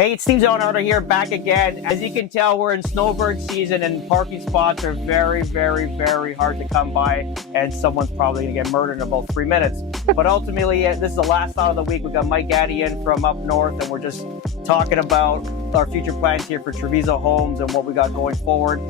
Hey, it's Steve Zonardo here, back again. As you can tell, we're in snowbird season and parking spots are very, very, very hard to come by, and someone's probably gonna get murdered in about 3 minutes. But ultimately, this is the last thought of the week. We've got Mike Gaddy in from up north, and we're just talking about our future plans here for Treviso Homes and what we got going forward.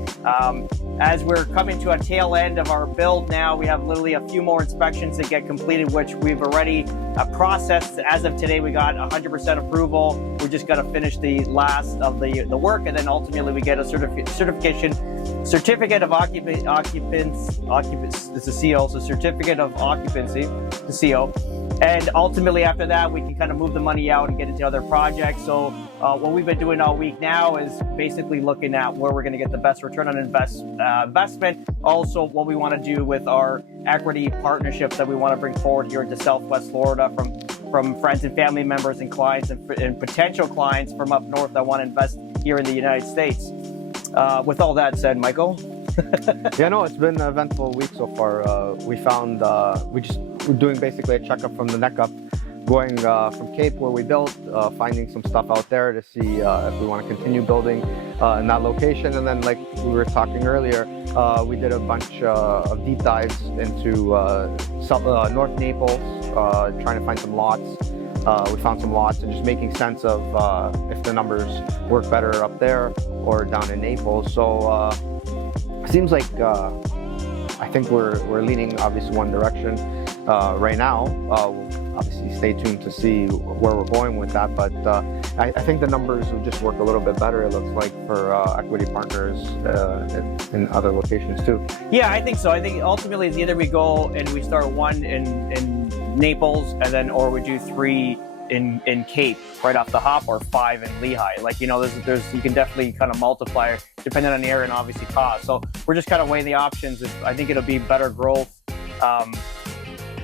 As we're coming to a tail end of our build now, we have literally a few more inspections to get completed, which we've already processed. As of today, we got 100% approval. We just got to finish the last of the work, and then ultimately we get a certificate of occupants. It's a CO, so certificate of occupancy, the CO. And ultimately after that, we can kind of move the money out and get into other projects. So what we've been doing all week now is basically looking at where we're going to get the best return on investment. Also, what we want to do with our equity partnerships that we want to bring forward here into Southwest Florida from friends and family members and clients and potential clients from up north that want to invest here in the United States. With all that said, Michael? Yeah, no, it's been an eventful week so far. We found, we're doing basically a checkup from the neck up, going from Cape where we built, finding some stuff out there to see if we want to continue building in that location. And then like we were talking earlier, we did a bunch of deep dives into North Naples, trying to find some lots. We found some lots and just making sense of if the numbers work better up there or down in Naples. So seems like I think we're leaning obviously one direction right now. Obviously stay tuned to see where we're going with that, but I think the numbers will just work a little bit better, it looks like, for equity partners in other locations too. Yeah, I think so. I think ultimately it's either we go and we start one in Naples, and then or we do 3 in Cape right off the hop, or 5 in Lehigh. Like, you know, there's you can definitely kind of multiply depending on the area and obviously cost. So we're just kind of weighing the options. I think it'll be better growth.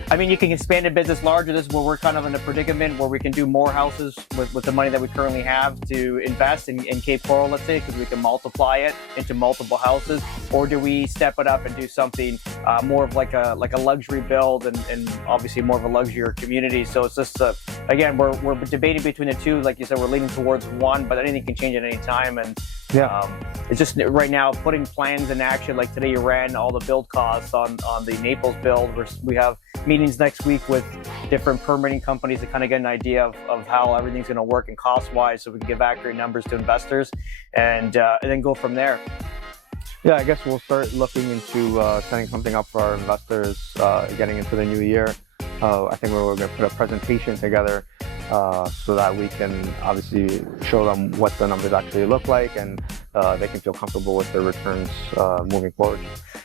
I mean, you can expand a business larger. This is where we're kind of in a predicament where we can do more houses with the money that we currently have to invest in Cape Coral, let's say, because we can multiply it into multiple houses. Or do we step it up and do something more of like a luxury build and obviously more of a luxury community? So it's just, again, we're debating between the two. Like you said, we're leaning towards one, but anything can change at any time. And yeah, it's just right now putting plans in action. Like today you ran all the build costs on the Naples build. We have meetings next week with different permitting companies to kind of get an idea of how everything's going to work and cost-wise, so we can give accurate numbers to investors and then go from there. Yeah, I guess we'll start looking into setting something up for our investors getting into the new year. I think we're going to put a presentation together so that we can obviously show them what the numbers actually look like, and they can feel comfortable with their returns moving forward.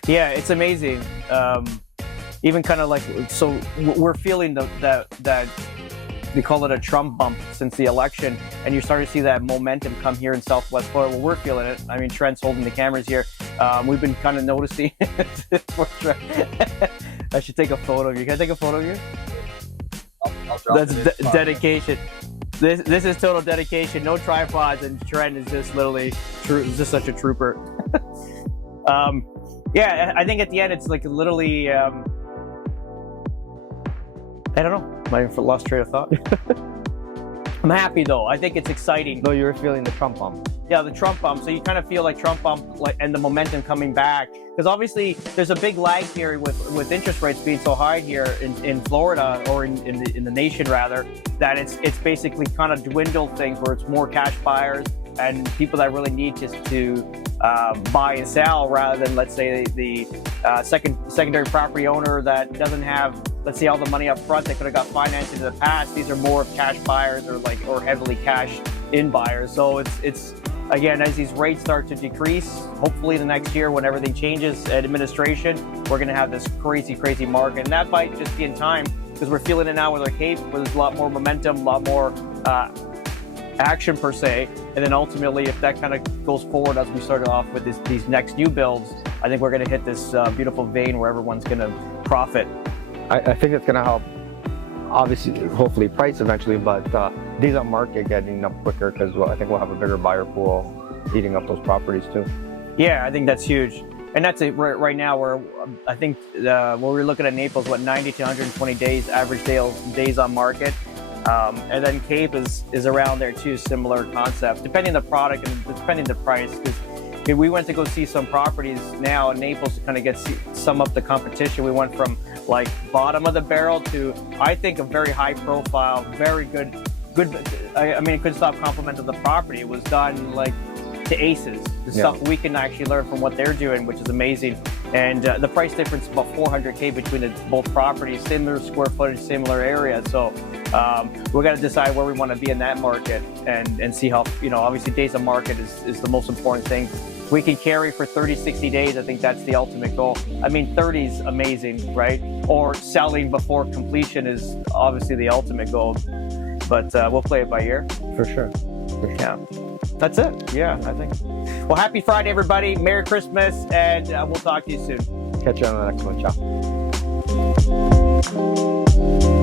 Yeah, it's amazing. Even kind of like, so we're feeling that they call it a Trump bump since the election, and you're starting to see that momentum come here in Southwest Florida. Well, we're feeling it. I mean, Trent's holding the cameras here. We've been kind of noticing. I should take a photo of you. Can I take a photo of you? I'll drop That's dedication. This is total dedication. No tripods, and Trent is just literally just such a trooper. Yeah, I think at the end it's like literally. I don't know. I lost train of thought. I'm happy though. I think it's exciting. No, you were feeling the Trump bump. Yeah, the Trump bump. So you kind of feel like Trump bump, like, and the momentum coming back, because obviously there's a big lag here with interest rates being so high here in Florida, or in the nation rather, that it's basically kind of dwindled things where it's more cash buyers and people that really need to buy and sell, rather than, let's say, the secondary property owner that doesn't have, let's say, all the money up front that could have got financed in the past. These are more of cash buyers or heavily cash in buyers. So it's again, as these rates start to decrease, hopefully the next year when everything changes at administration, we're going to have this crazy market, and that might just be in time, because we're feeling it now with our Cape, where there's a lot more momentum, a lot more action per se, and then ultimately if that kind of goes forward as we started off with these next new builds, I think we're going to hit this beautiful vein where everyone's going to profit. I think it's going to help, obviously, hopefully price eventually, but days on market getting up quicker, because I think we'll have a bigger buyer pool eating up those properties too. Yeah, I think that's huge. And that's it right now, where I think when we're looking at Naples, 90 to 120 days, average days on market. And then Cape is around there too, similar concept, depending on the product and depending on the price. Because we went to go see some properties now in Naples to kind of sum up the competition. We went from like bottom of the barrel to, I think, a very high profile, very good. I mean, it couldn't stop complimenting the property. It was done like to aces, the stuff we can actually learn from what they're doing, which is amazing. And the price difference is about $400K between both properties, similar square footage, similar area. So we're going to decide where we want to be in that market and see how, obviously days of market is the most important thing. We can carry for 30, 60 days. I think that's the ultimate goal. I mean, 30 is amazing, right? Or selling before completion is obviously the ultimate goal. But we'll play it by ear. For sure. Yeah. That's it. Yeah, I think. Well, happy Friday, everybody. Merry Christmas, and we'll talk to you soon. Catch you on the next one. Ciao.